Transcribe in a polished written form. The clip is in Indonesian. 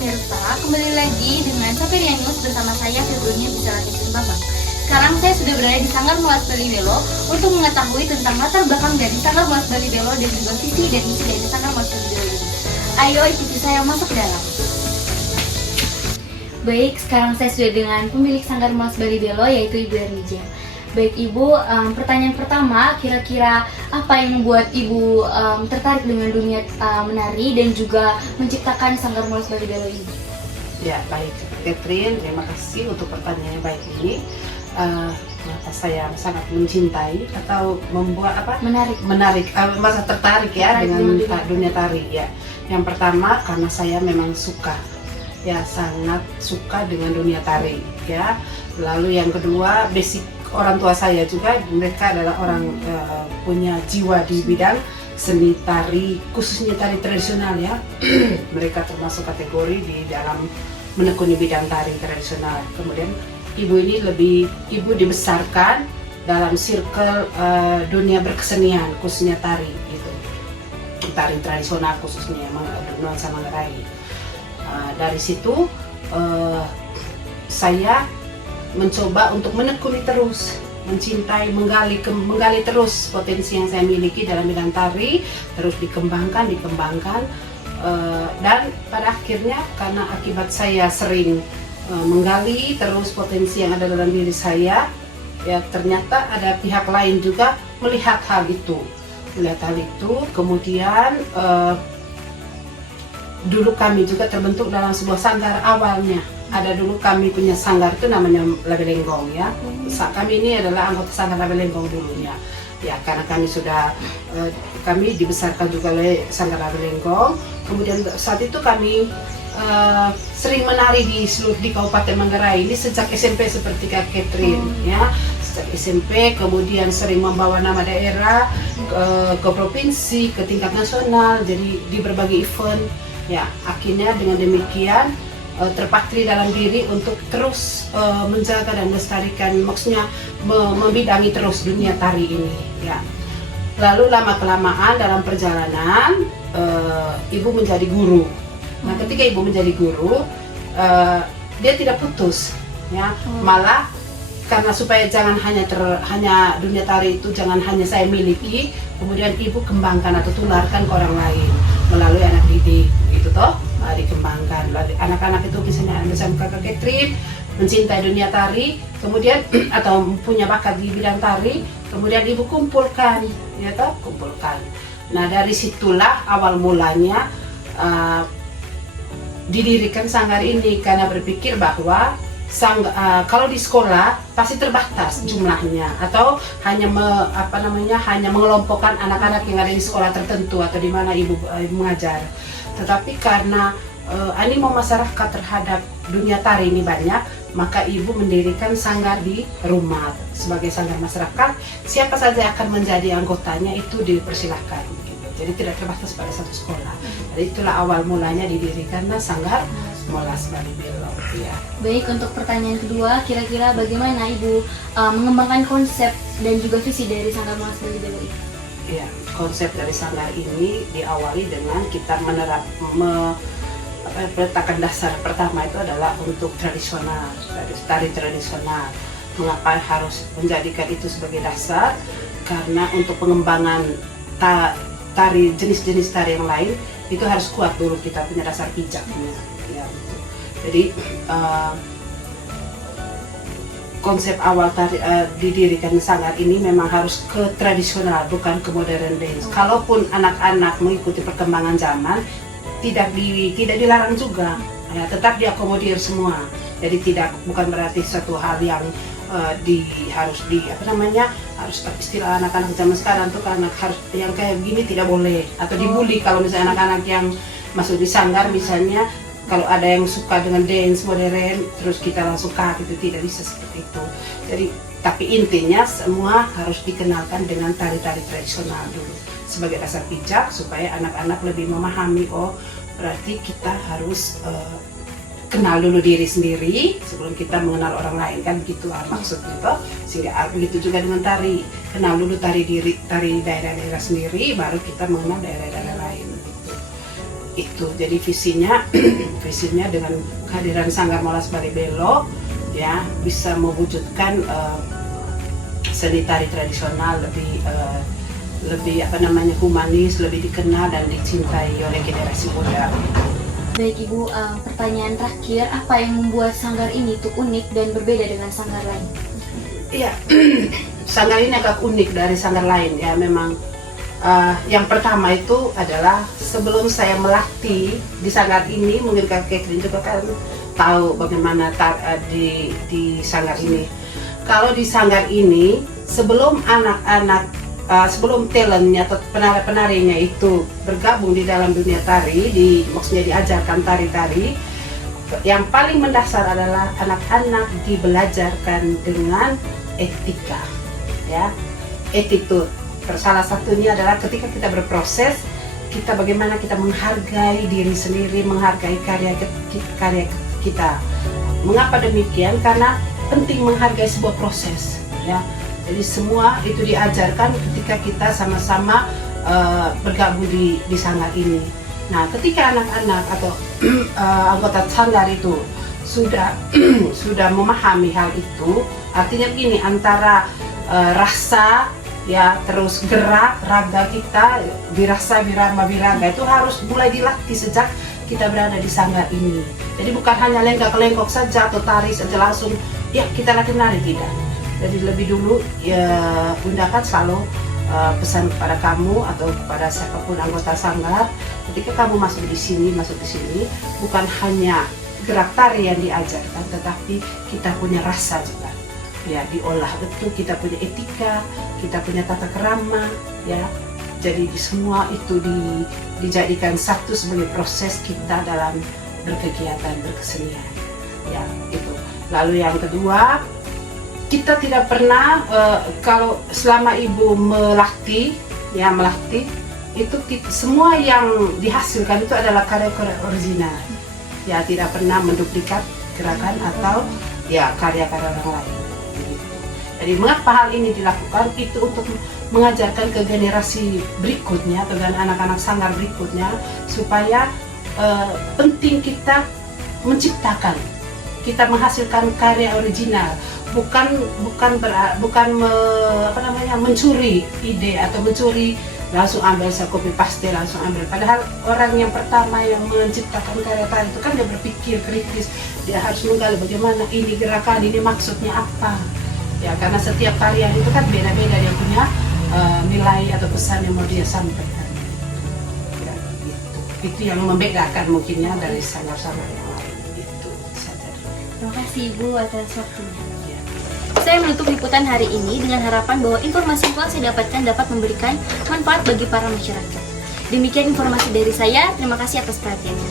pemirsa, kembali lagi dengan Saperia News bersama saya Februnia Bisalati Bambang. Sekarang saya sudah berada di Sanggar Molas Bali Belo untuk mengetahui tentang latar belakang dari Sanggar Molas Bali Belo dan juga visi dan misi dari Sanggar Molas Bali Belo ini. Ayo ikuti saya masuk ke dalam. Baik, sekarang saya sudah dengan pemilik Sanggar Molas Bali Belo yaitu Ibu Ernija. Baik Ibu, pertanyaan pertama, kira-kira apa yang membuat Ibu tertarik dengan dunia menari dan juga menciptakan Sanggar Molas Bali Belo ini? Ya, baik Catherine, terima kasih untuk pertanyaannya baik ini. Kenapa saya sangat mencintai atau membuat menarik, merasa tertarik ya dengan dunia tari ya. Yang pertama karena saya memang suka, ya sangat suka dengan dunia tari ya. Lalu yang kedua basic orang tua saya juga, mereka adalah orang punya jiwa di bidang seni tari, khususnya tari tradisional ya. Mereka termasuk kategori di dalam menekuni bidang tari tradisional. Kemudian ibu ini ibu dibesarkan dalam circle dunia berkesenian, khususnya tari gitu. Tari tradisional khususnya nuansa Manggarai. Dari situ saya mencoba untuk menekuni terus, mencintai, menggali terus potensi yang saya miliki dalam bidang tari, terus dikembangkan, dan pada akhirnya karena akibat saya sering menggali terus potensi yang ada dalam diri saya, ya ternyata ada pihak lain juga melihat hal itu, kemudian dulu kami juga terbentuk dalam sebuah sanggar awalnya. Ada dulu kami punya sanggar itu namanya Labelenggong ya. Kami ini adalah anggota sanggar Labelenggong dulunya. Ya karena kami dibesarkan juga oleh sanggar Labelenggong. Kemudian saat itu kami sering menari di Kabupaten Manggarai ini sejak SMP seperti Kak Catherine ya. Sejak SMP kemudian sering membawa nama daerah ke provinsi, ke tingkat nasional, jadi di berbagai event. Ya akhirnya dengan demikian terpatri dalam diri untuk terus menjaga dan melestarikan, maksudnya membidangi terus dunia tari ini ya. Lalu lama kelamaan dalam perjalanan ibu menjadi guru. Nah ketika ibu menjadi guru dia tidak putus ya, malah karena supaya jangan hanya dunia tari itu jangan hanya saya miliki, kemudian ibu kembangkan atau tularkan ke orang lain melalui anak didik gitu toh. Dikembangkan anak-anak itu misalnya Kakak Catherine mencintai dunia tari, kemudian atau punya bakat di bidang tari, kemudian ibu kumpulkan. Nah dari situlah awal mulanya didirikan sanggar ini, karena berpikir bahwa kalau di sekolah pasti terbatas jumlahnya atau hanya hanya mengelompokkan anak-anak yang ada di sekolah tertentu atau di mana ibu mengajar. Tetapi karena animo masyarakat terhadap dunia tari ini banyak, maka ibu mendirikan sanggar di rumah sebagai sanggar masyarakat. Siapa saja akan menjadi anggotanya itu dipersilahkan gitu. Jadi tidak terbatas pada satu sekolah. Jadi itulah awal mulanya didirikanlah Sanggar Molas Bali Belo ya. Baik, untuk pertanyaan kedua, kira-kira bagaimana ibu mengembangkan konsep dan juga visi dari Sanggar Molas Bali Belo ini? Ya, konsep dari sanggar ini diawali dengan kita meletakkan dasar pertama itu adalah untuk tradisional, tari tradisional. Mengapa harus menjadikan itu sebagai dasar? Karena untuk pengembangan tari jenis-jenis tari yang lain itu harus kuat dulu kita punya dasar pijaknya. Ya. Jadi konsep awal didirikan sanggar ini memang harus ke tradisional, bukan ke modern dance. Kalaupun anak-anak mengikuti perkembangan zaman, tidak dilarang juga, ya, tetap diakomodir semua. Jadi bukan berarti satu hal yang harus istilah anak-anak zaman sekarang tuh anak harus yang kayak gini tidak boleh atau dibully. Kalau misalnya anak-anak yang masuk di sanggar misalnya, kalau ada yang suka dengan dance modern, terus kita langsung gitu, tidak bisa seperti itu. Jadi, tapi intinya semua harus dikenalkan dengan tari-tari tradisional dulu sebagai dasar pijak supaya anak-anak lebih memahami, oh berarti kita harus kenal dulu diri sendiri sebelum kita mengenal orang lain, kan gitu maksudnya toh. Sehingga begitu juga dengan tari, kenal dulu tari daerah-daerah sendiri, baru kita mengenal daerah-daerah lain gitu. Itu jadi visinya visinya dengan kehadiran Sanggar Molas Bali Belo ya bisa mewujudkan seni tari tradisional lebih apa namanya humanis, lebih dikenal dan dicintai oleh generasi muda. Baik Ibu, pertanyaan terakhir, apa yang membuat sanggar ini tuh unik dan berbeda dengan sanggar lain? Iya, sanggar ini agak unik dari sanggar lain ya. Memang yang pertama itu adalah sebelum saya melatih di sanggar ini, mungkin kakek juga kan tahu bagaimana di sanggar ini. Kalau di sanggar ini, sebelum anak-anak sebelum talentnya atau penari-penarinya itu bergabung di dalam dunia tari, maksudnya diajarkan tari-tari, yang paling mendasar adalah anak-anak dibelajarkan dengan etika, ya, attitude. Salah satunya adalah ketika kita berproses, kita bagaimana kita menghargai diri sendiri, menghargai karya kita. Mengapa demikian? Karena penting menghargai sebuah proses, ya. Jadi semua itu diajarkan ketika kita sama-sama bergabung di sanggar ini. Nah, ketika anak-anak atau anggota sanggar itu sudah memahami hal itu, artinya begini, antara rasa ya terus gerak raga kita, wirasa wirama wiraga itu harus mulai dilatih sejak kita berada di sanggar ini. Jadi bukan hanya lenggak-lenggok saja atau tari saja langsung ya kita latih nari, tidak. Jadi lebih dulu ya Bunda kan selalu pesan kepada kamu atau kepada siapapun anggota sanggar, ketika kamu masuk di sini bukan hanya gerak tari yang diajarkan, tetapi kita punya rasa juga ya, diolah betul, kita punya etika, kita punya tata kerama ya. Jadi semua itu dijadikan satu sebagai proses kita dalam berkegiatan berkesenian ya itu. Lalu yang kedua, kita tidak pernah kalau selama ibu melatih itu semua yang dihasilkan itu adalah karya-karya original ya, tidak pernah menduplikat gerakan atau ya karya-karya orang lain. Jadi mengapa hal ini dilakukan? Itu untuk mengajarkan ke generasi berikutnya atau anak-anak sanggar berikutnya supaya penting kita menciptakan, kita menghasilkan karya original. Bukan mencuri ide atau mencuri langsung ambil copy paste langsung ambil. Padahal orang yang pertama yang menciptakan karya tari itu kan dia berpikir kritis, dia harus menggali bagaimana ini gerakan ini maksudnya apa ya, karena setiap karya itu kan beda-beda, dia punya nilai atau pesan yang mau dia sampaikan ya, gitu. Itu yang membedakan mungkinnya dari sanggar-sanggar yang lain itu saja. Terima kasih Ibu atas waktunya. Saya menutup liputan hari ini dengan harapan bahwa informasi yang telah saya dapatkan dapat memberikan manfaat bagi para masyarakat. Demikian informasi dari saya, terima kasih atas perhatiannya.